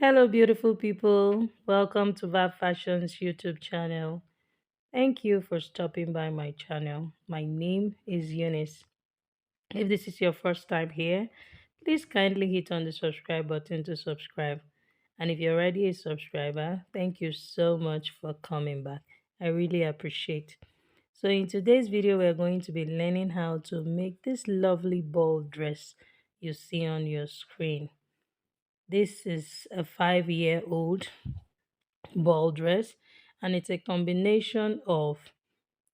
Hello, beautiful people. Welcome to Vibe Fashion's YouTube channel. Thank you for stopping by my channel. My name is Eunice. If this is your first time here, please kindly hit on the subscribe button to subscribe. And if you're already a subscriber, thank you so much for coming back. I really appreciate. So in today's video, we're going to be learning how to make this lovely ball dress you see on your screen. This is a 5-year-old ball dress, and it's a combination of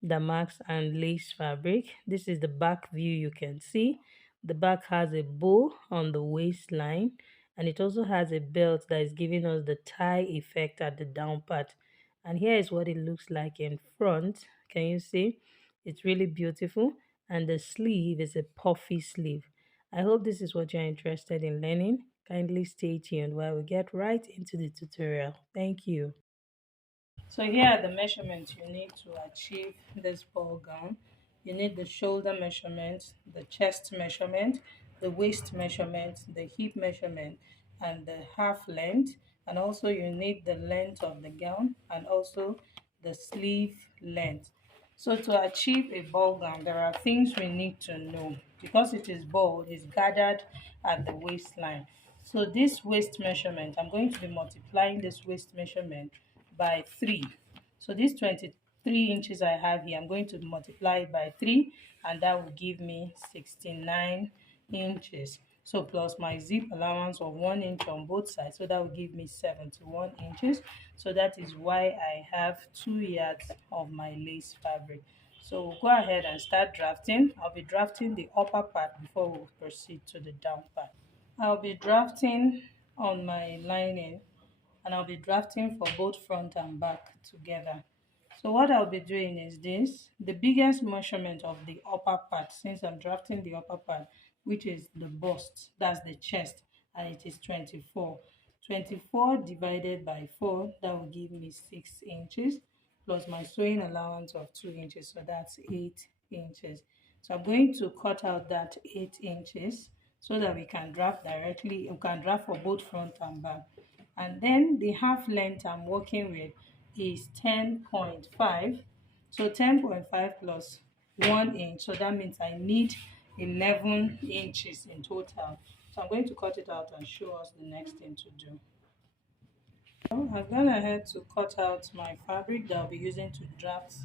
damask and lace fabric. This is the back view. You can see the back has a bow on the waistline, and it also has a belt that is giving us the tie effect at the down part. And here is what it looks like in front. Can you see? It's really beautiful, and the sleeve is a puffy sleeve. I hope this is what you're interested in learning. Kindly stay tuned while we get right into the tutorial. Thank you. So here are the measurements you need to achieve this ball gown. You need the shoulder measurement, the chest measurement, the waist measurement, the hip measurement, and the half length. And also you need the length of the gown and also the sleeve length. So to achieve a ball gown, there are things we need to know. Because it is ball, it's gathered at the waistline. So this waist measurement, I'm going to be multiplying this waist measurement by 3. So this 23 inches I have here, I'm going to multiply it by 3, and that will give me 69 inches. So plus my zip allowance of 1 inch on both sides, so that will give me 71 inches. So that is why I have 2 yards of my lace fabric. So we'll go ahead and start drafting. I'll be drafting the upper part before we proceed to the down part. I'll be drafting on my lining, and I'll be drafting for both front and back together. So what I'll be doing is this: the biggest measurement of the upper part, since I'm drafting the upper part, which is the bust, that's the chest, and it is 24. 24 divided by 4, that will give me 6 inches, plus my sewing allowance of 2 inches, so that's 8 inches. So I'm going to cut out that 8 inches so that we can draft directly, we can draft for both front and back. And then the half length I'm working with is 10.5. So 10.5 plus 1 inch, so that means I need 11 inches in total. So I'm going to cut it out and show us the next thing to do. I've gone ahead to cut out my fabric that I'll be using to draft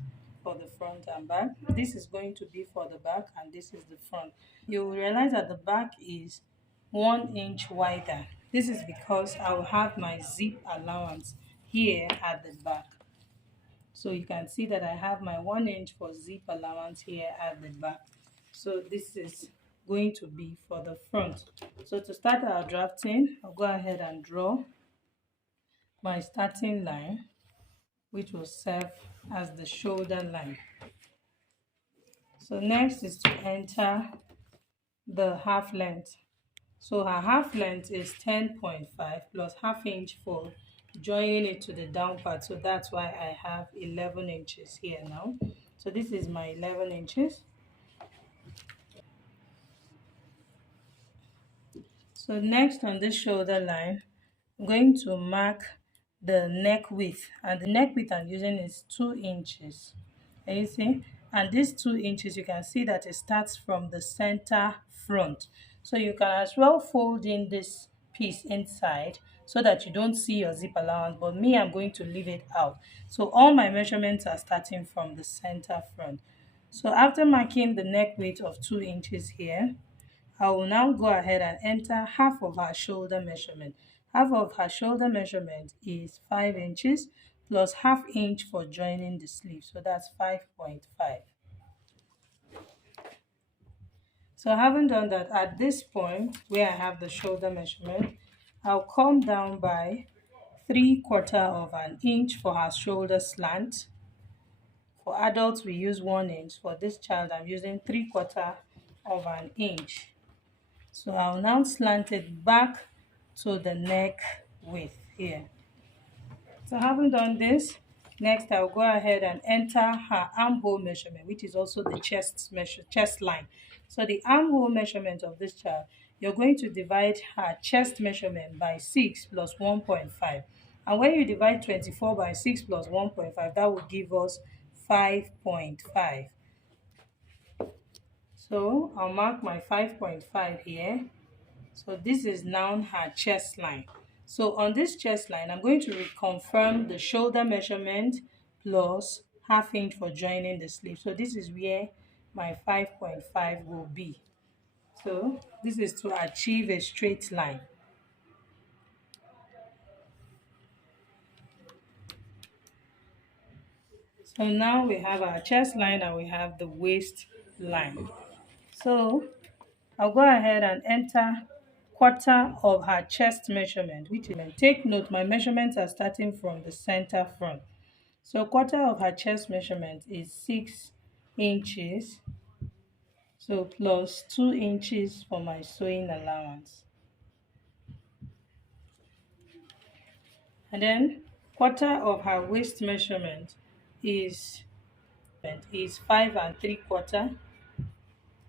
for the front and back. This is going to be for the back, and this is the front. You will realize that the back is 1 inch wider. This is because I will have my zip allowance here at the back. So you can see that I have my 1 inch for zip allowance here at the back. So this is going to be for the front. So to start our drafting, I'll go ahead and draw my starting line, which will serve as the shoulder line. So next is to enter the half length. So her half length is 10.5 plus half inch for joining it to the down part. So that's why I have 11 inches here now. So this is my 11 inches. So next on this shoulder line, I'm going to mark the neck width, and the neck width I'm using is 2 inches. Can you see? And these 2 inches, you can see that it starts from the center front. So you can as well fold in this piece inside so that you don't see your zip allowance, but me, I'm going to leave it out. So all my measurements are starting from the center front. So after marking the neck width of 2 inches here, I will now go ahead and enter half of her shoulder measurement. Half of her shoulder measurement is 5 inches plus half inch for joining the sleeve. So that's 5.5. So having done that, at this point where I have the shoulder measurement, I'll come down by 3/4 of an inch for her shoulder slant. For adults, we use 1 inch. For this child, I'm using 3/4 of an inch. So I'll now slant it back to the neck width here. So having done this, next I'll go ahead and enter her armhole measurement, which is also the chest line. So the armhole measurement of this child you're going to divide her chest measurement by 6 plus 1.5. And when you divide 24 by 6 plus 1.5, that will give us 5.5. So I'll mark my 5.5 here. So this is now her chest line. So on this chest line, I'm going to reconfirm the shoulder measurement plus half inch for joining the sleeve. So this is where my 5.5 will be. So this is to achieve a straight line. So now we have our chest line and we have the waist line. So I'll go ahead and enter quarter of her chest measurement, which is, take note, my measurements are starting from the center front. So quarter of her chest measurement is 6 inches. So plus 2 inches for my sewing allowance. And then quarter of her waist measurement is 5 3/4.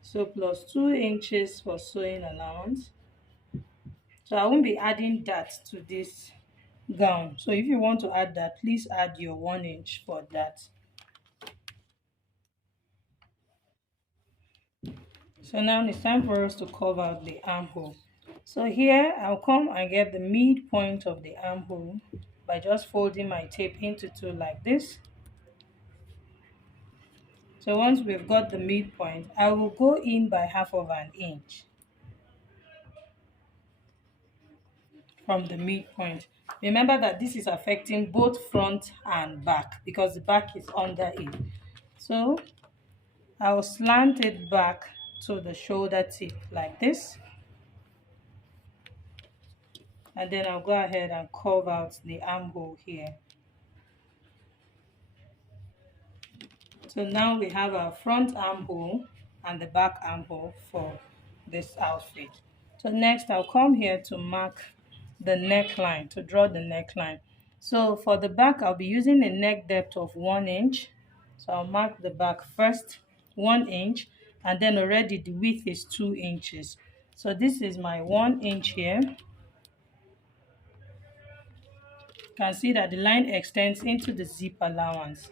So plus 2 inches for sewing allowance. So I won't be adding that to this gown. So if you want to add that, please add your 1 inch for that. So now it's time for us to carve out the armhole. So here I'll come and get the midpoint of the armhole by just folding my tape into two like this. So once we've got the midpoint, I will go in by half of an inch from the midpoint. Remember that this is affecting both front and back because the back is under it. So I'll slant it back to the shoulder tip like this. And then I'll go ahead and carve out the armhole here. So now we have our front armhole and the back armhole for this outfit. So next I'll come here to mark the neckline, to draw the neckline. So for the back, I'll be using a neck depth of 1 inch. So I'll mark the back first, 1 inch, and then already the width is 2 inches. So this is my 1 inch here. You can see that the line extends into the zip allowance.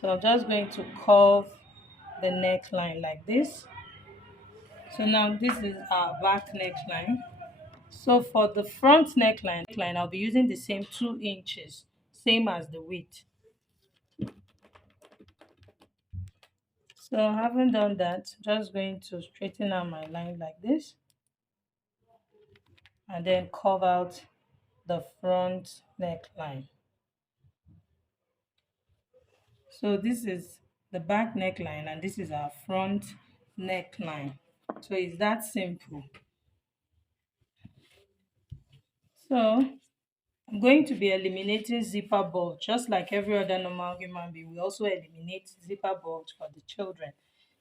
So I'm just going to curve the neckline like this. So now this is our back neckline. So for the front neckline, I'll be using the same 2 inches, same as the width. So having done that, just going to straighten out my line like this and then curve out the front neckline. So this is the back neckline and this is our front neckline. So it's that simple. So I'm going to be eliminating zipper bulge. Just like every other normal human being, we also eliminate zipper bulge for the children.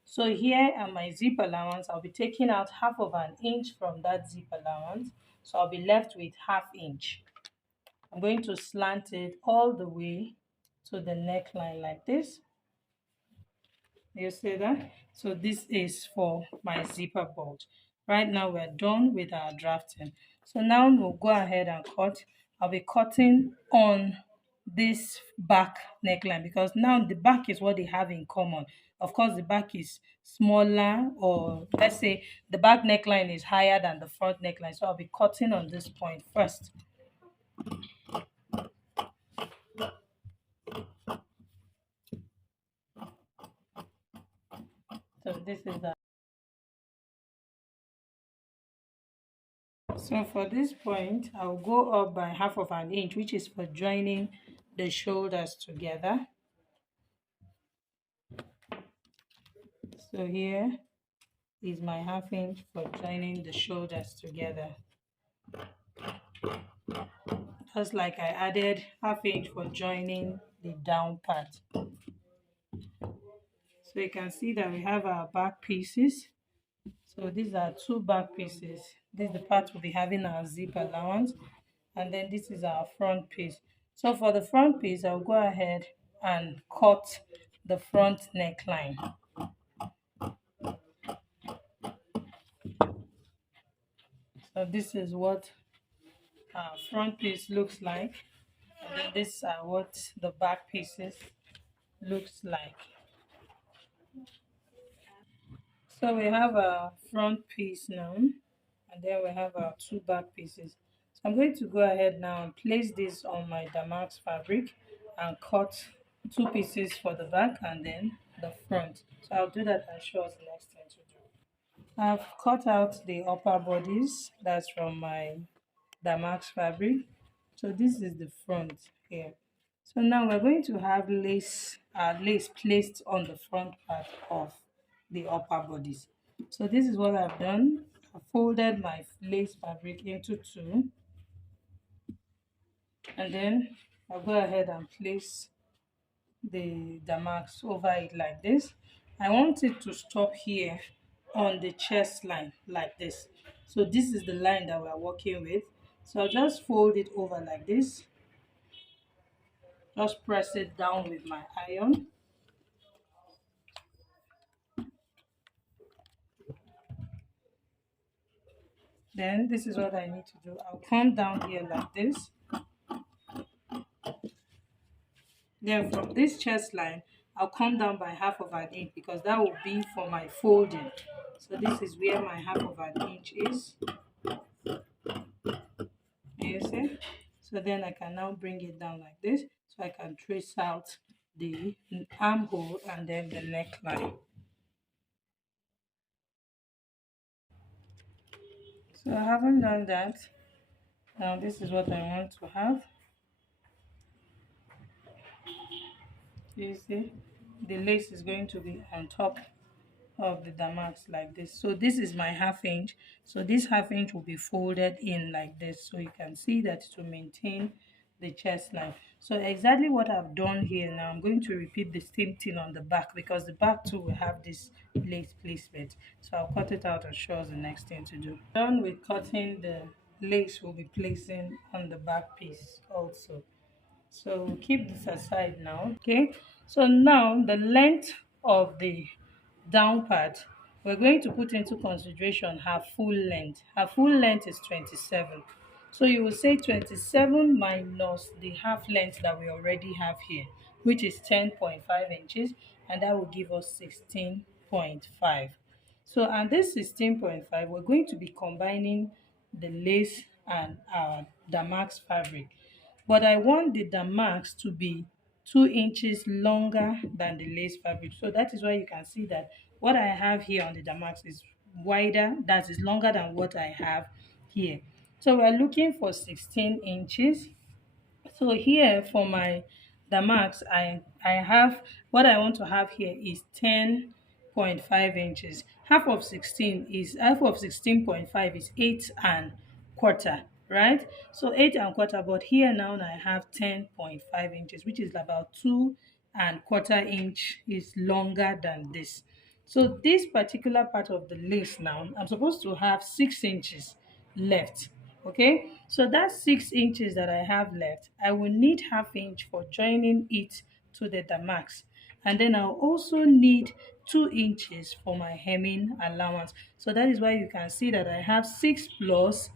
So here are my zip allowance. I'll be taking out half of an inch from that zip allowance. So I'll be left with ½ inch. I'm going to slant it all the way to the neckline like this. You see that? So this is for my zipper bulge. Right now we're done with our drafting. So now we'll go ahead and cut. I'll be cutting on this back neckline because now the back is what they have in common. Of course, the back is smaller, or let's say the back neckline is higher than the front neckline. So I'll be cutting on this point first. So this is that. So for this point, I'll go up by ½ of an inch, which is for joining the shoulders together. So here is my ½ inch for joining the shoulders together. Just like I added ½ inch for joining the down part. So you can see that we have our back pieces. So these are two back pieces. This is the part we'll be having our zip allowance, and then this is our front piece. So for the front piece, I'll go ahead and cut the front neckline. So this is what our front piece looks like, and then this are what the back pieces looks like. So we have a front piece now, and then we have our two back pieces. So I'm going to go ahead now and place this on my damask fabric and cut two pieces for the back and then the front. So I'll do that and show us the next thing to do. I've cut out the upper bodies, that's from my damask fabric. So this is the front here. So now we're going to have lace placed on the front part of the upper bodies. So this is what I've done. I folded my lace fabric into two, and then I'll go ahead and place the damask over it like this. I want it to stop here on the chest line like this. So this is the line that we're working with. So I'll just fold it over like this. Just press it down with my iron. Then this is what I need to do. I'll come down here like this. Then from this chest line, I'll come down by half of an inch because that will be for my folding. So this is where my half of an inch is. You see? So then I can now bring it down like this so I can trace out the armhole and then the neckline. So I haven't done that. Now this is what I want to have. You see, the lace is going to be on top of the damask like this. So this is my half inch. So this half inch will be folded in like this, so you can see that to maintain the chest line. So exactly what I've done here now, I'm going to repeat the same thing on the back because the back too will have this lace placement. So I'll cut it out and show us the next thing to do. Done with cutting, the lace will be placing on the back piece also. So keep this aside now. Okay, so now the length of the down part, we're going to put into consideration her full length. Her full length is 27. So you will say 27 minus the half length that we already have here, which is 10.5 inches, and that will give us 16.5. So and this 16.5, we're going to be combining the lace and our damask fabric. But I want the damask to be 2 inches longer than the lace fabric. So that is why you can see that what I have here on the damask is wider, that is longer than what I have here. So we're looking for 16 inches. So here for my damask, I have what I want to have here is 10.5 inches. Half of 16.5 is 8 1/4, right? So 8 1/4, but here now I have 10.5 inches, which is about 2 1/4 inch is longer than this. So this particular part of the lace now, I'm supposed to have 6 inches left. Okay, so that's 6 inches that I have left. I will need half inch for joining it to the damask, and then I'll also need 2 inches for my hemming allowance. So that is why you can see that I have 6 plus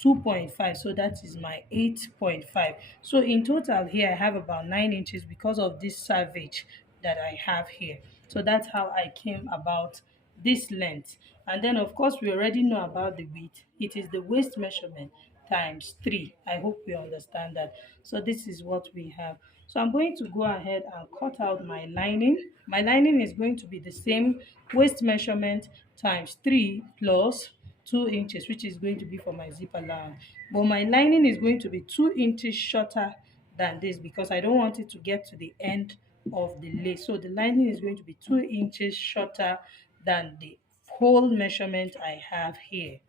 2.5, so that is my 8.5. So in total here I have about 9 inches because of this savage that I have here. So that's how I came about this length. And then of course we already know about the width. It is the waist measurement times 3. I hope we understand that. So this is what we have. So I'm going to go ahead and cut out my lining. My lining is going to be the same waist measurement times 3 plus 2 inches, which is going to be for my zip allowance. But my lining is going to be 2 inches shorter than this because I don't want it to get to the end of the lace. So the lining is going to be 2 inches shorter than the whole measurement I have here.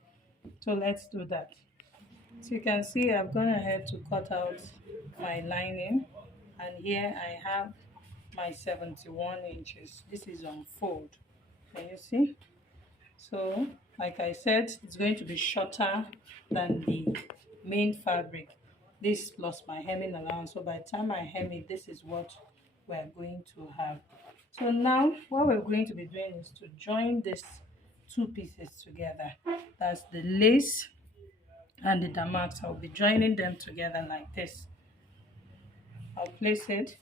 So let's do that. So you can see I've gone ahead to cut out my lining, and here I have my 71 inches. This is on fold. Can you see? So like I said, it's going to be shorter than the main fabric. This plus my hemming allowance. So by the time I hem it, this is what we're going to have. So now what we're going to be doing is to join these two pieces together. That's the lace and the damask. I'll be joining them together like this. I'll place it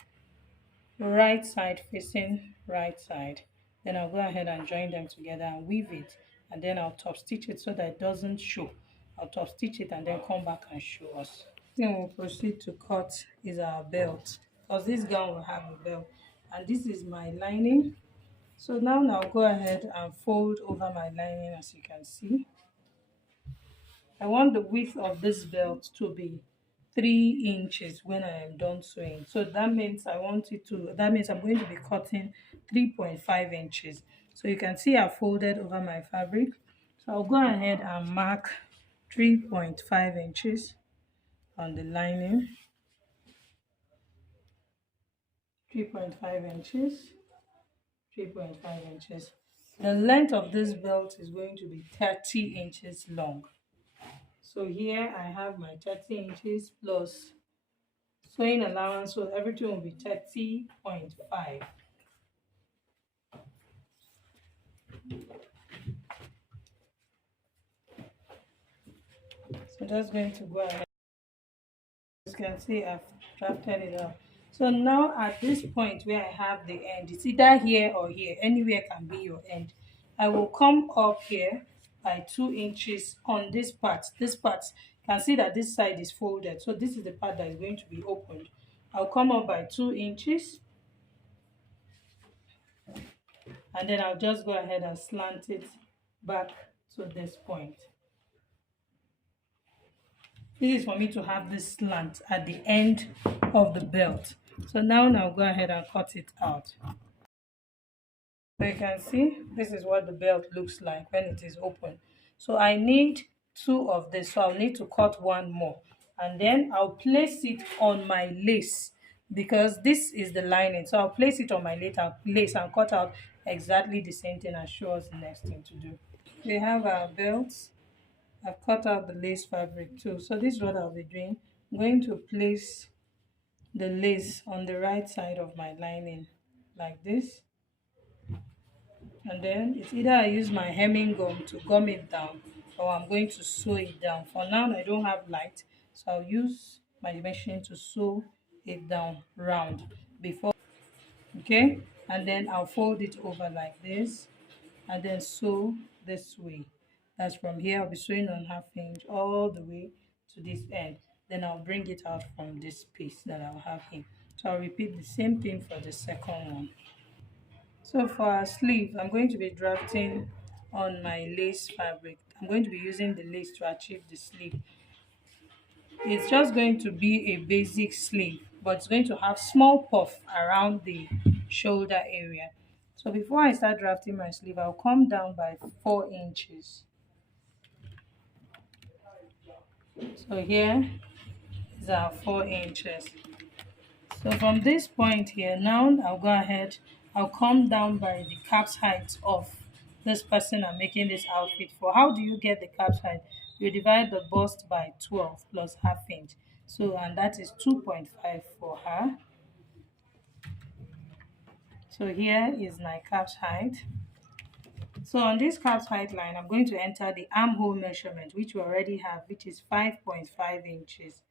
right side facing right side. Then I'll go ahead and join them together and weave it, and then I'll top stitch it so that it doesn't show. I'll top stitch it and then come back and show us. Then we'll proceed to cut is our belt, because this gown will have a belt, and this is my lining. So now I'll go ahead and fold over my lining. As you can see, I want the width of this belt to be 3 inches when I am done sewing. So that means I'm going to be cutting 3.5 inches. So you can see I folded over my fabric. So I'll go ahead and mark 3.5 inches on the lining. 3.5 inches. 3.5 inches. The length of this belt is going to be 30 inches long. So here I have my 30 inches plus sewing allowance, so everything will be 30.5. So that's going to go ahead. As you can see, I've drafted it out. So now at this point where I have the end, it's either here or here, anywhere can be your end. I will come up here by 2 inches on this part. This part, you can see that this side is folded, so this is the part that is going to be opened. I'll come up by 2 inches, and then I'll just go ahead and slant it back to this point. This is for me to have this slant at the end of the belt. So now I'll go ahead and cut it out. So you can see this is what the belt looks like when it is open. So I need 2 of this, so I'll need to cut 1 more, and then I'll place it on my lace, because this is the lining. So I'll place it on my lace and cut out exactly the same thing and show us the next thing to do. We have our belts. I've cut out the lace fabric too. So this is what I'll be doing. I'm going to place the lace on the right side of my lining like this. And then it's either I use my hemming gum to gum it down, or I'm going to sew it down. For now, I don't have light, so I'll use my machine to sew it down round before. Okay, and then I'll fold it over like this and then sew this way. That's from here. I'll be sewing on half inch all the way to this end. Then I'll bring it out from this piece that I'll have here. So I'll repeat the same thing for the second one. So for our sleeve, I'm going to be drafting on my lace fabric. I'm going to be using the lace to achieve the sleeve. It's just going to be a basic sleeve, but it's going to have small puff around the shoulder area. So before I start drafting my sleeve, I'll come down by 4 inches. So here is our 4 inches. So from this point here, now I'll go ahead, I'll come down by the calf's height of this person I'm making this outfit for. How do you get the calf's height? You divide the bust by 12 plus half inch. So, and that is 2.5 for her. So here is my calf's height. So on this calf's height line, I'm going to enter the armhole measurement, which we already have, which is 5.5 inches.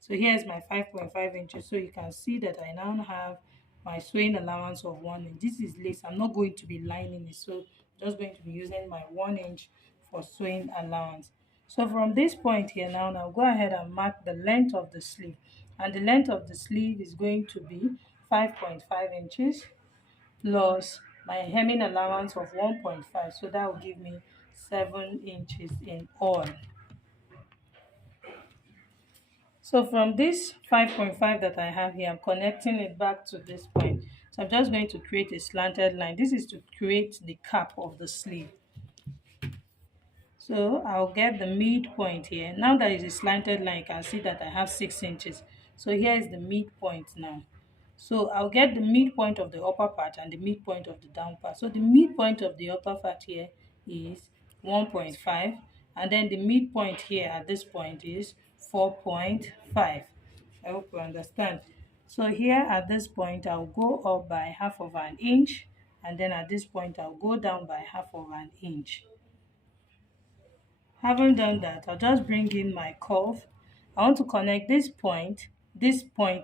So here is my 5.5 inches. So you can see that I now have my sewing allowance of 1 inch. This is lace. I'm not going to be lining it, so I'm just going to be using my 1 inch for sewing allowance. So from this point here now, go ahead and mark the length of the sleeve. And the length of the sleeve is going to be 5.5 inches plus my hemming allowance of 1.5. So that will give me 7 inches in all. So from this 5.5 that I have here, I'm connecting it back to this point. So I'm just going to create a slanted line. This is to create the cap of the sleeve. So I'll get the midpoint here. Now that it's a slanted line, you can see that I have 6 inches. So here is the midpoint now. So I'll get the midpoint of the upper part and the midpoint of the down part. So the midpoint of the upper part here is 1.5, and then the midpoint here at this point is 4.5. I hope you understand. So here at this point, I'll go up by half of an inch, and then at this point, I'll go down by half of an inch. Haven't done that, I'll just bring in my curve. I want to connect this point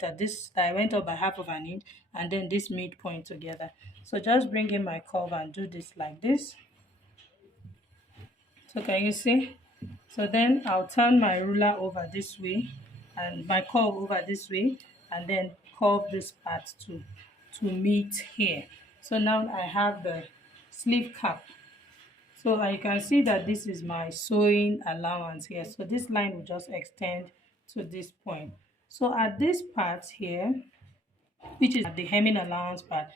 at this that I went up by half of an inch, and then this midpoint together. So just bring in my curve and do this like this. So can you see? So then I'll turn my ruler over this way and my curve over this way, and then curve this part to meet here. So now I have the sleeve cap. So you can see that this is my sewing allowance here. So this line will just extend to this point. So at this part here, which is the hemming allowance part,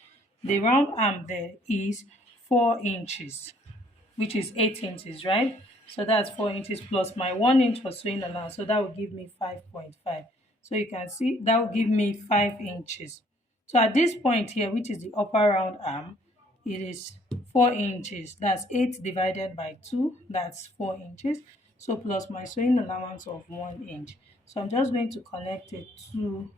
the round arm there is 4 inches, which is 8 inches, right? So that's 4 inches plus my 1 inch for sewing allowance. So that will give me 5.5. So you can see that will give me 5 inches. So at this point here, which is the upper round arm, it is 4 inches. That's 8 divided by 2. That's 4 inches. So plus my sewing allowance of 1 inch. So I'm just going to connect it to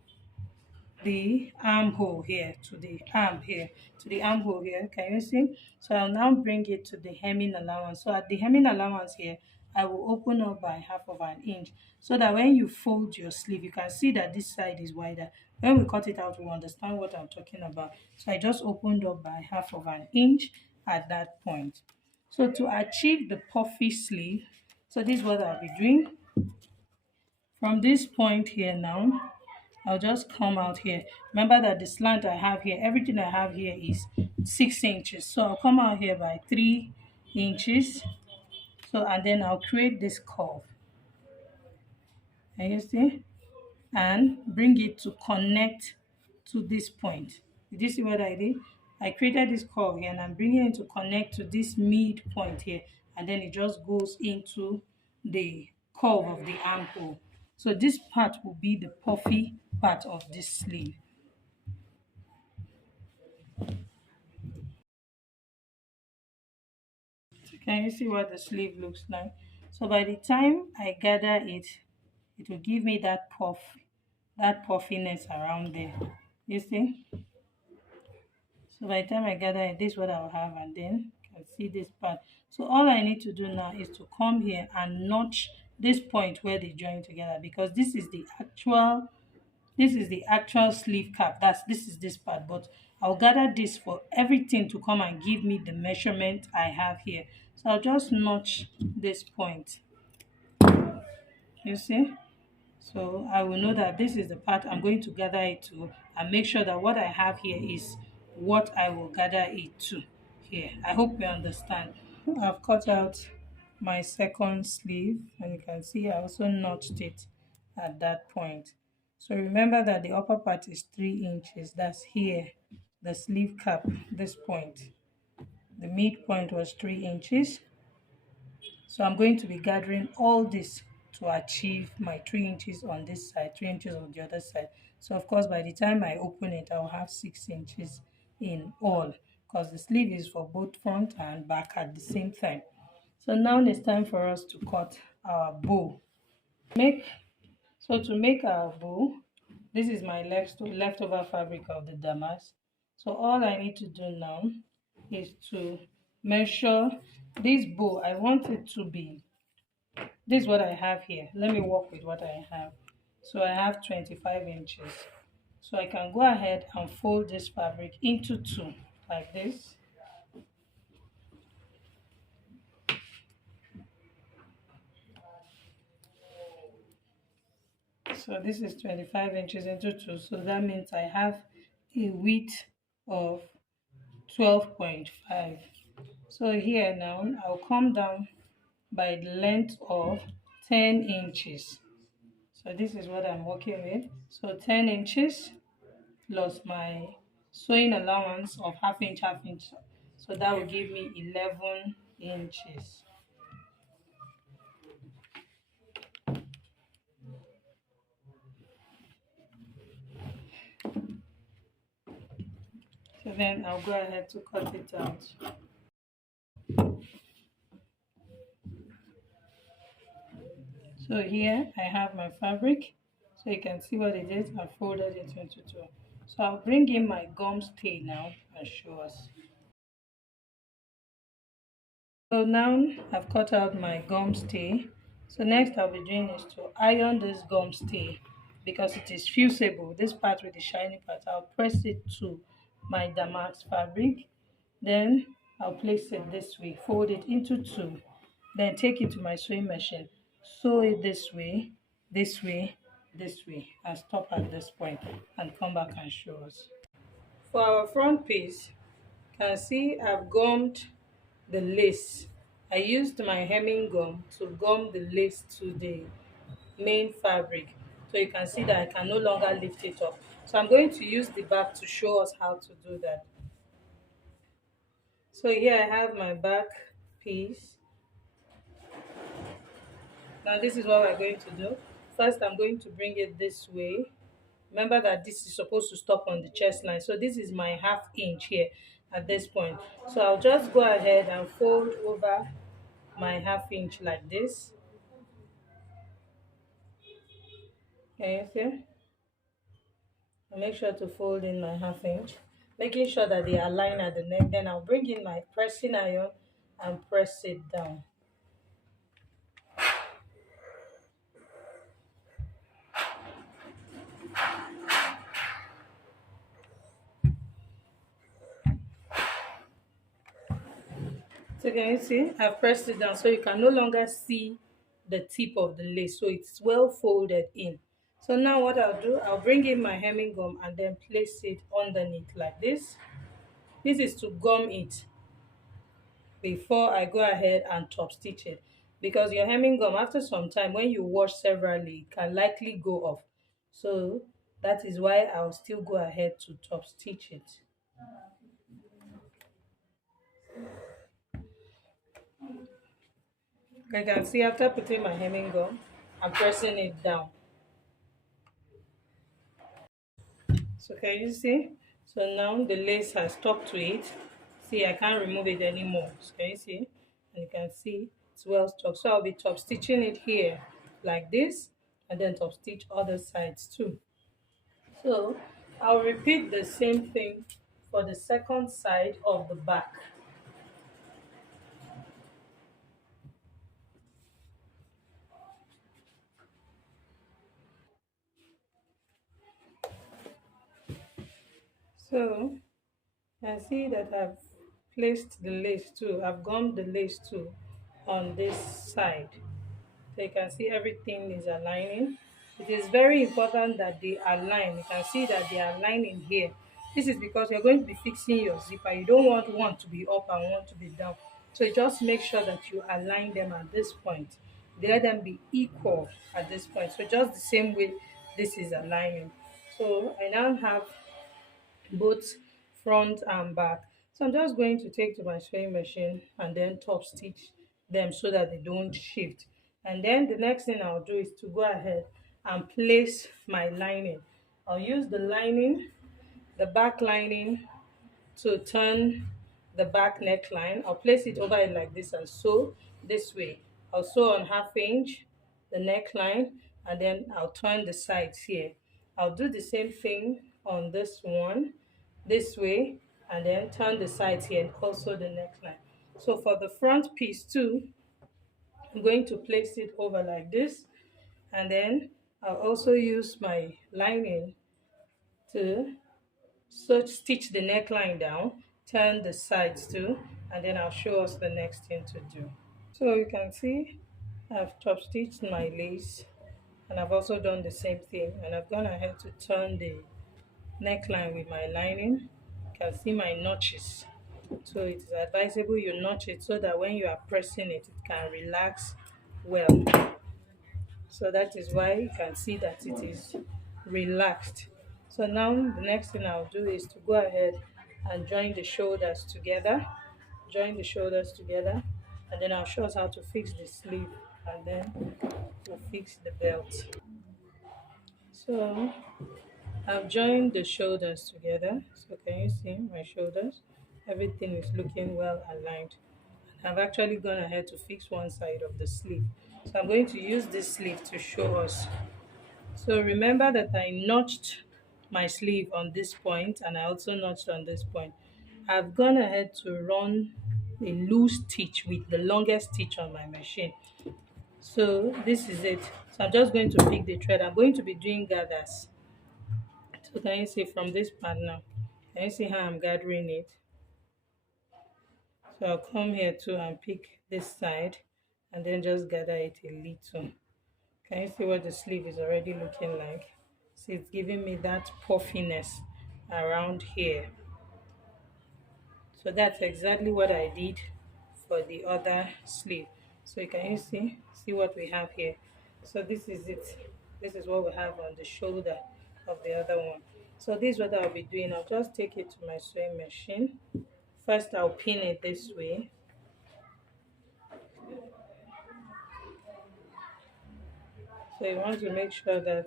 the armhole here, to the arm here, to the armhole here. Can you see? So I'll now bring it to the hemming allowance. So at the hemming allowance here, I will open up by half of an inch, so that when you fold your sleeve, you can see that this side is wider. When we cut it out, we understand what I'm talking about. So I just opened up by half of an inch at that point. So to achieve the puffy sleeve, so this is what I'll be doing. From this point here now, I'll just come out here. Remember that the slant I have here, everything I have here is 6 inches. So I'll come out here by 3 inches. So, and then I'll create this curve. Can you see? And bring it to connect to this point. Did you see what I did? I created this curve here, and I'm bringing it to connect to this midpoint here, and then it just goes into the curve of the armhole. So this part will be the puffy part of this sleeve. Can you see what the sleeve looks like? So by the time I gather it, it will give me that puff, that puffiness around there. You see? So by the time I gather it, this is what I'll have, and then you can see this part. So all I need to do now is to come here and notch this point where they join together, because this is the actual sleeve cap. This is this part, but I'll gather this for everything to come and give me the measurement I have here. So I'll just notch this point. You see? So I will know that this is the part I'm going to gather it to, and make sure that what I have here is what I will gather it to here. I hope you understand. I've cut out my second sleeve, and you can see I also notched it at that point. So remember that the upper part is 3 inches. That's here, the sleeve cap, this point. The midpoint was 3 inches. So I'm going to be gathering all this to achieve my 3 inches on this side, 3 inches on the other side. So of course, by the time I open it, I'll have 6 inches in all, because the sleeve is for both front and back at the same time. So now it's time for us to cut our bow. To make our bow, this is my leftover fabric of the damask. So all I need to do now is to measure this bow. I want it to be, this is what I have here. Let me work with what I have. So I have 25 inches. So I can go ahead and fold this fabric into 2 like this. So this is 25 inches into 2. So that means I have a width of 12.5. So here now, I'll come down by the length of 10 inches. So this is what I'm working with. So 10 inches plus my sewing allowance of half inch. So that will give me 11 inches. So then I'll go ahead to cut it out. So here I have my fabric. So you can see what it is. I folded it into 2. So I'll bring in my gum stay now and show us. So now I've cut out my gum stay. So next I'll be doing is to iron this gum stay because it is fusible. This part with the shiny part, I'll press it to my damask fabric. Then I'll place it this way, fold it into two. Then take it to my sewing machine, sew it this way, this way, this way, and stop at this point and come back and show us. For our front piece, you can see I've gummed the lace. I used my hemming gum to gum the lace to the main fabric. So you can see that I can no longer lift it up. So I'm going to use the back to show us how to do that. So here I have my back piece. Now this is what we're going to do. First I'm going to bring it this way. Remember that this is supposed to stop on the chest line. So this is my half inch here at this point. So I'll just go ahead and fold over my half inch like this. Can you see? I make sure to fold in my half inch, making sure that they align at the neck. Then I'll bring in my pressing iron and press it down. So can you see? I've pressed it down so you can no longer see the tip of the lace. So it's well folded in. So now what I'll do, I'll bring in my hemming gum and then place it underneath like this. This is to gum it before I go ahead and top stitch it, because your hemming gum after some time when you wash severally can likely go off. So that is why I'll still go ahead to top stitch it. I can see after putting my hemming gum, I'm pressing it down. So can you see? So now the lace has stuck to it. See, I can't remove it anymore. So can you see? And you can see it's well stuck. So I'll be top stitching it here like this, and then top stitch other sides too. So I'll repeat the same thing for the second side of the back. So I see that I've placed the lace too. I've gummed the lace too on this side. So you can see everything is aligning. It is very important that they align. You can see that they are aligning here. This is because you're going to be fixing your zipper. You don't want one to be up and one to be down. So just make sure that you align them at this point. Let them be equal at this point. So just the same way this is aligning. So I now have both front and back. So I'm just going to take to my sewing machine and then top stitch them so that they don't shift. And then the next thing I'll do is to go ahead and place my lining. I'll use the lining, the back lining, to turn the back neckline. I'll place it over it like this and sew this way. I'll sew on half inch the neckline, and then I'll turn the sides here. I'll do the same thing on this one this way, and then turn the sides here and also the neckline. So for the front piece too, I'm going to place it over like this, and then I'll also use my lining to stitch the neckline down, turn the sides too, and then I'll show us the next thing to do. So you can see I've top stitched my lace, and I've also done the same thing, and I've gone ahead to turn the neckline with my lining. You can see my notches. So it is advisable you notch it so that when you are pressing it, it can relax well. So that is why you can see that it is relaxed. So now the next thing I'll do is to go ahead and join the shoulders together. Join the shoulders together, and then I'll show us how to fix the sleeve, and then we'll fix the belt. So I've joined the shoulders together. So can you see my shoulders? Everything is looking well aligned. I've actually gone ahead to fix one side of the sleeve. So I'm going to use this sleeve to show us. So remember that I notched my sleeve on this point, and I also notched on this point. I've gone ahead to run a loose stitch with the longest stitch on my machine. So this is it. So I'm just going to pick the thread. I'm going to be doing gathers. So can you see from this part now? Can you see how I'm gathering it? So I'll come here too and pick this side and then just gather it a little. Can you see what the sleeve is already looking like? So it's giving me that puffiness around here. So that's exactly what I did for the other sleeve. So can you see what we have here? So this is it. This is what we have on the shoulder of the other one. So this is what I'll be doing. I'll just take it to my sewing machine. First I'll pin it this way. So you want to make sure that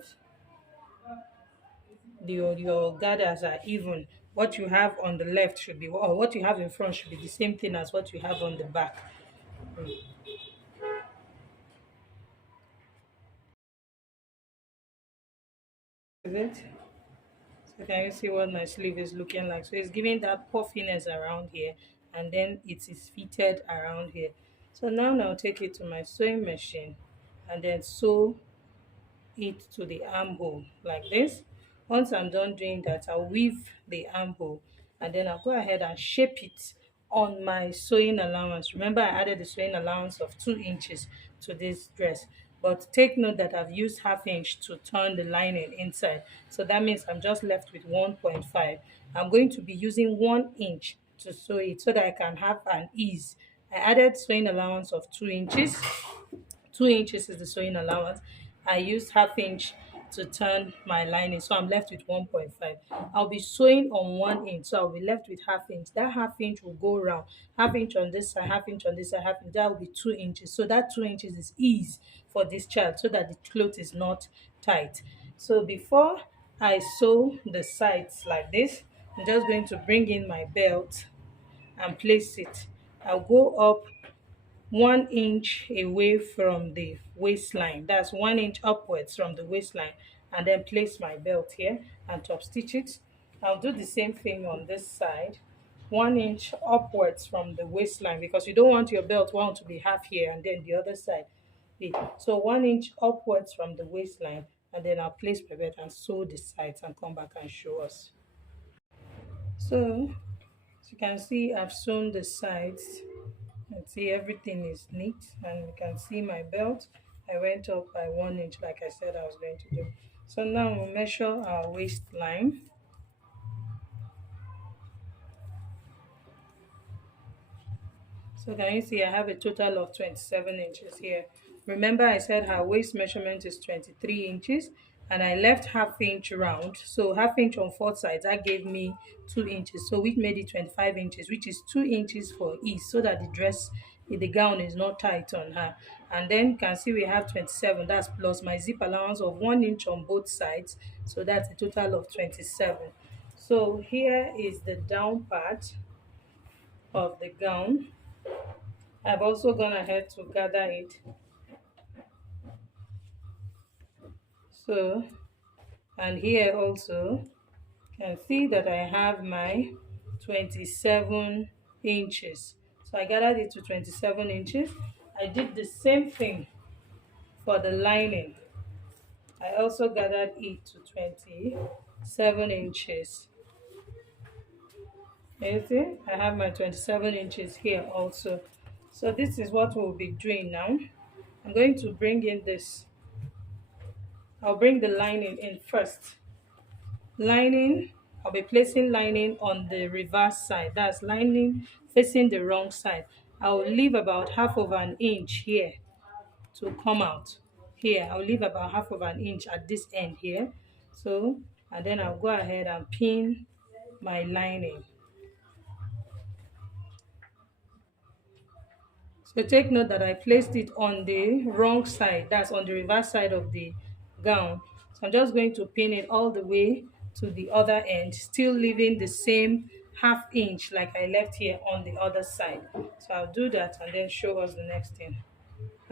your gathers are even. What you have on the left should be, or what you have in front should be the same thing as what you have on the back. Is it? So can you see what my sleeve is looking like? So it's giving that puffiness around here, and then it is fitted around here. So now I'll take it to my sewing machine and then sew it to the armhole like this. Once I'm done doing that, I'll weave the armhole and then I'll go ahead and shape it on my sewing allowance. Remember, I added the sewing allowance of 2 inches to this dress, but take note that I've used ½ inch to turn the lining inside, so that means I'm just left with 1.5. I'm going to be using 1 inch to sew it so that I can have an ease. I added sewing allowance of 2 inches. 2 inches is the sewing allowance. I used ½ inch to turn my lining, so I'm left with 1.5. I'll be sewing on 1 inch, so I'll be left with ½ inch. That ½ inch will go round, ½ inch on this side, ½ inch on this side, ½ inch. That will be 2 inches. So that 2 inches is ease for this child, so that the cloth is not tight. So before I sew the sides like this, I'm just going to bring in my belt and place it. I'll go up 1 inch away from the waistline. That's 1 inch upwards from the waistline, and then place my belt here and top stitch it. I'll do the same thing on this side, 1 inch upwards from the waistline, because you don't want your belt one to be half here and then the other side. So 1 inch upwards from the waistline, and then I'll place my belt and sew the sides and come back and show us. So as you can see, I've sewn the sides and see everything is neat, and you can see my belt. I went up by 1 inch like I said I was going to do. So now we'll measure our waistline. So can you see I have a total of 27 inches here. Remember I said her waist measurement is 23 inches and I left ½ inch round. So ½ inch on 4 sides, that gave me 2 inches. So which made it 25 inches, which is 2 inches for ease, so that the dress, the gown is not tight on her. And then you can see we have 27, that's plus my zip allowance of 1 inch on both sides. So that's a total of 27. So here is the down part of the gown. I've also gone ahead to gather it. So, and here also, you can see that I have my 27 inches. So I gathered it to 27 inches. I did the same thing for the lining. I also gathered it to 27 inches. You see, I have my 27 inches here also. So this is what we'll be doing now. I'm going to bring in this. I'll bring the lining in first. Lining, I'll be placing lining on the reverse side. That's lining facing the wrong side. I'll leave about ½ here to come out. Here, I'll leave about ½ at this end here. So, and then I'll go ahead and pin my lining. So take note that I placed it on the wrong side, that's on the reverse side of the gown. So I'm just going to pin it all the way to the other end, still leaving the same ½ inch like I left here on the other side. So I'll do that and then show us the next thing.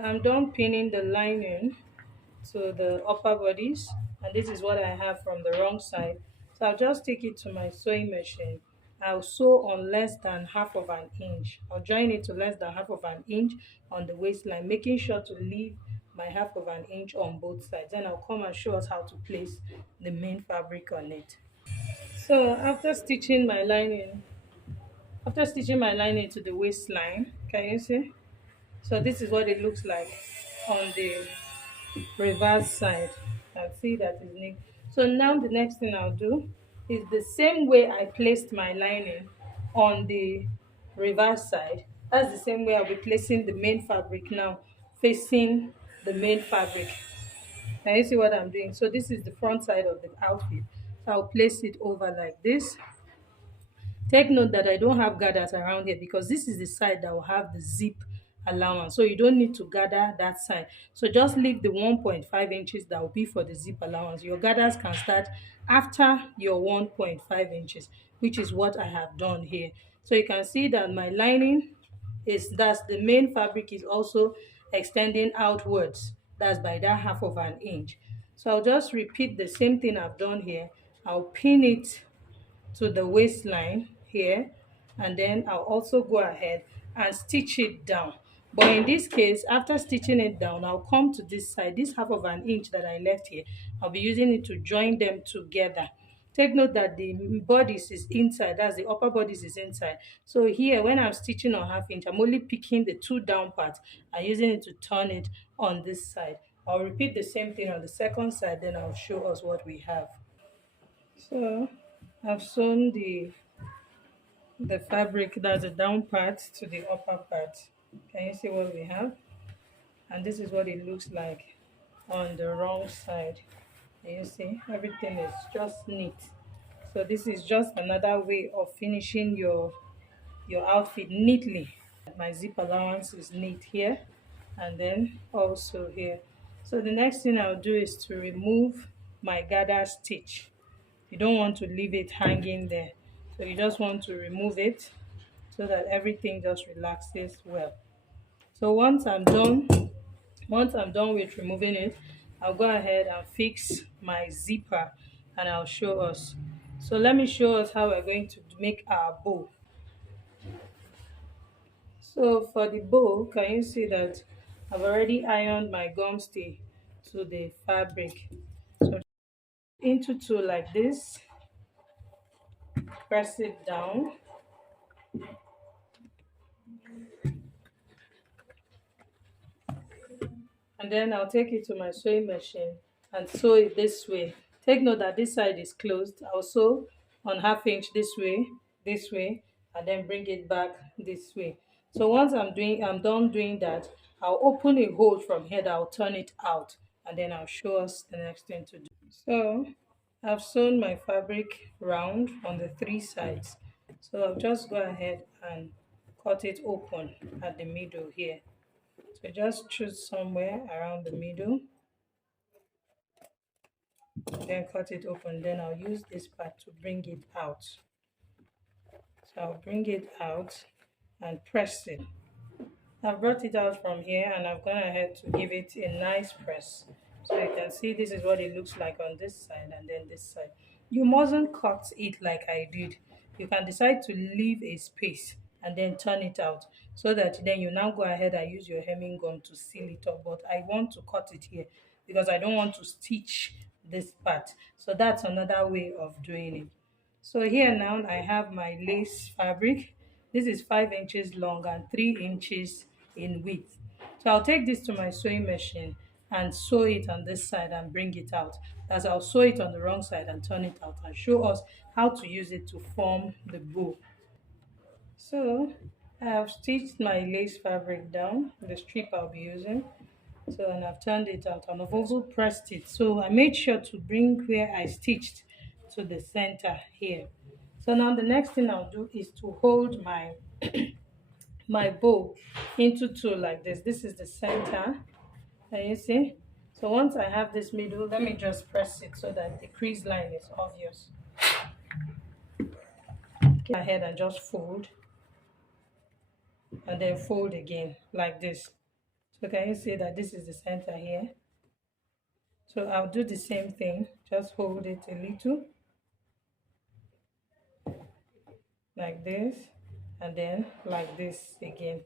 I'm done pinning the lining to the upper bodice, and this is what I have from the wrong side. So I'll just take it to my sewing machine I'll sew on less than half of an inch. I'll join it to less than half of an inch on the waistline, making sure to leave my half of an inch on both sides. Then I'll come and show us how to place the main fabric on it. So after stitching my lining to the waistline, can you see? So this is what it looks like on the reverse side. I see that is neat. So now the next thing I'll do is the same way I placed my lining on the reverse side. That's the same way I'll be placing the main fabric now, facing the main fabric. Can you see what I'm doing? So this is the front side of the outfit. So I'll place it over like this. Take note that I don't have gathers around here because this is the side that will have the zip allowance. So you don't need to gather that side. So just leave the 1.5 inches that will be for the zip allowance. Your gathers can start after your 1.5 inches, which is what I have done here. So you can see that my lining that's the main fabric is also extending outwards. That's by that half of an inch. So I'll just repeat the same thing I've done here. I'll pin it to the waistline here, and then I'll also go ahead and stitch it down. But in this case, after stitching it down, I'll come to this side, this half of an inch that I left here. I'll be using it to join them together. Take note that the bodice is inside, that's the upper bodice is inside. So here, when I'm stitching on half inch, I'm only picking the two down parts and using it to turn it on this side. I'll repeat the same thing on the second side, then I'll show us what we have. So I've sewn the fabric, that's the down part, to the upper part. Can you see what we have? And this is what it looks like on the wrong side. Can you see? Everything is just neat. So this is just another way of finishing your outfit neatly. My zip allowance is neat here and then also here. So the next thing I'll do is to remove my gather stitch. You don't want to leave it hanging there, so you just want to remove it so that everything just relaxes well. So once I'm done with removing it, I'll go ahead and fix my zipper and I'll show us. So let me show us how we're going to make our bow. So for the bow, can you see that I've already ironed my gum stay to the fabric? So into two like this, press it down, and then I'll take it to my sewing machine and sew it this way. Take note that this side is closed. I'll sew on half inch this way, and then bring it back this way. So once I'm done doing that, I'll open a hole from here that I'll turn it out, and then I'll show us the next thing to do. So I've sewn my fabric round on the three sides. So I'll just go ahead and cut it open at the middle here. So just choose somewhere around the middle, then cut it open. Then I'll use this part to bring it out. So I'll bring it out and press it. I've brought it out from here and I've gone ahead to give it a nice press. So you can see this is what it looks like on this side and then this side. You mustn't cut it like I did. You can decide to leave a space and then turn it out so that then you now go ahead and use your hemming gun to seal it up. But I want to cut it here because I don't want to stitch this part. So that's another way of doing it. So here now I have my lace fabric. This is 5 inches long and 3 inches in width. So I'll take this to my sewing machine and sew it on this side and bring it out. As I'll sew it on the wrong side and turn it out and show us how to use it to form the bow. So I have stitched my lace fabric down, the strip I'll be using. So and I've turned it out and I've also pressed it. So I made sure to bring where I stitched to the center here. So now the next thing I'll do is to hold my my bow into two like this. This is the center. Can you see? So once I have this middle, let me just press it so that the crease line is obvious. Go ahead and just fold and then fold again like this. So can you see that this is the center here? So I'll do the same thing, just hold it a little like this, and then like this again.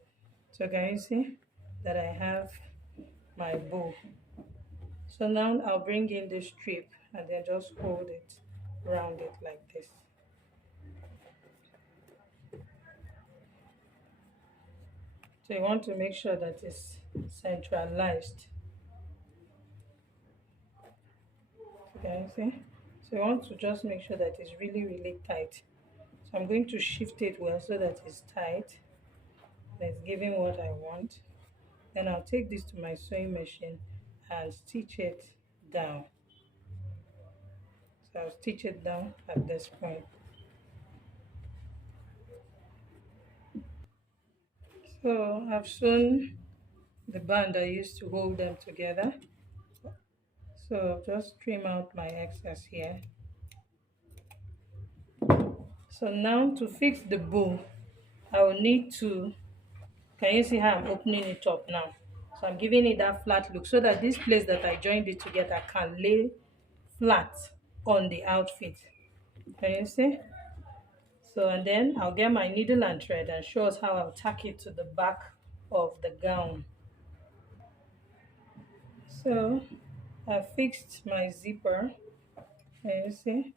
So can you see that I have my bow? So now I'll bring in the strip and then just hold it, round it like this. So you want to make sure that it's centralized. Can you see? So you want to just make sure that it's really, really tight. So I'm going to shift it well so that it's tight. That's giving what I want. Then I'll take this to my sewing machine and stitch it down. So I'll stitch it down at this point. So I've sewn the band I used to hold them together. So I'll just trim out my excess here. So now to fix the bow, I will need to, can you see how I'm opening it up now? So I'm giving it that flat look so that this place that I joined it together can lay flat on the outfit. Can you see? So and then I'll get my needle and thread and show us how I'll tack it to the back of the gown. So I fixed my zipper. Can you see?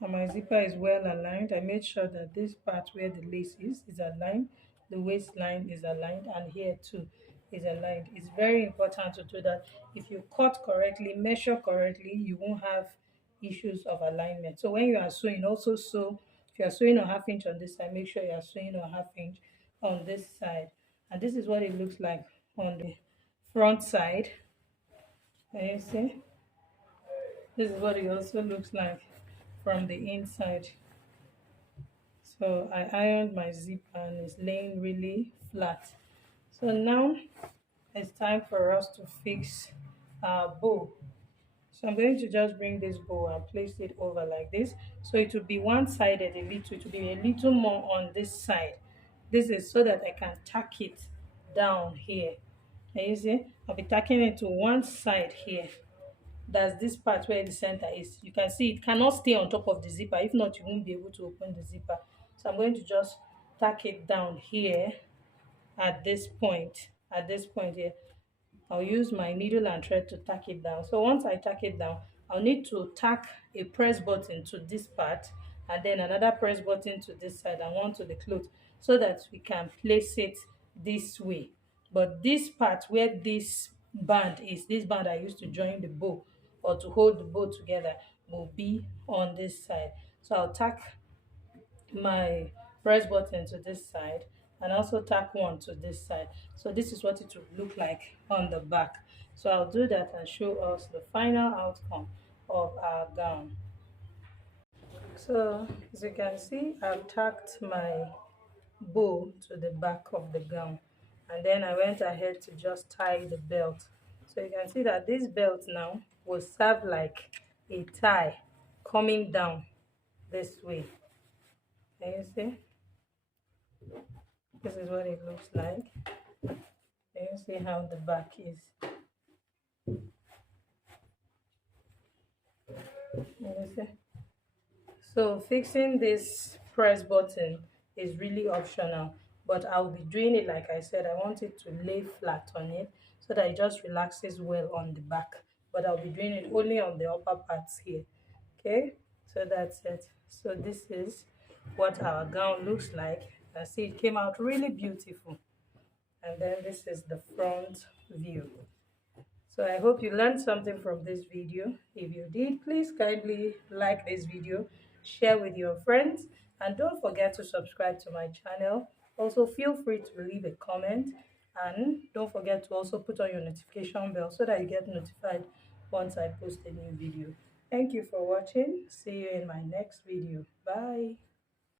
And my zipper is well aligned. I made sure that this part where the lace is aligned, the waistline is aligned, and here too is aligned. It's very important to do that. If you cut correctly, measure correctly, you won't have issues of alignment. So when you are sewing, also sew. If you are sewing a half inch on this side, make sure you are sewing a half inch on this side. And this is what it looks like on the front side. Can you see? This is what it also looks like from the inside. So I ironed my zip and it's laying really flat. So now it's time for us to fix our bow. So I'm going to just bring this bow and place it over like this. So it will be one-sided a little, it will be a little more on this side. This is so that I can tack it down here. Can you see? I'll be tacking it to one side here. That's this part where the center is. You can see it cannot stay on top of the zipper. If not, you won't be able to open the zipper. So I'm going to just tack it down here at this point. At this point here, I'll use my needle and thread to tack it down. So once I tack it down, I'll need to tack a press button to this part and then another press button to this side and one to the cloth so that we can place it this way. But this part where this band is, this band I used to join the bow or to hold the bow together, will be on this side. So I'll tack my press button to this side and also tack one to this side. So this is what it will look like on the back. So I'll do that and show us the final outcome of our gown. So as you can see, I've tacked my bow to the back of the gown and then I went ahead to just tie the belt. So you can see that this belt now will serve like a tie coming down this way. Can you see? This is what it looks like. Can you see how the back is? Can you see? So fixing this press button is really optional, but I'll be doing it like I said. I want it to lay flat on it so that it just relaxes well on the back, but I'll be doing it only on the upper parts here. Okay, so that's it. So this is what our gown looks like. You can see it came out really beautiful. And then this is the front view. So I hope you learned something from this video. If you did, please kindly like this video, share with your friends, and don't forget to subscribe to my channel. Also feel free to leave a comment, and don't forget to also put on your notification bell so that you get notified once I post a new video. Thank you for watching. See you in my next video. Bye.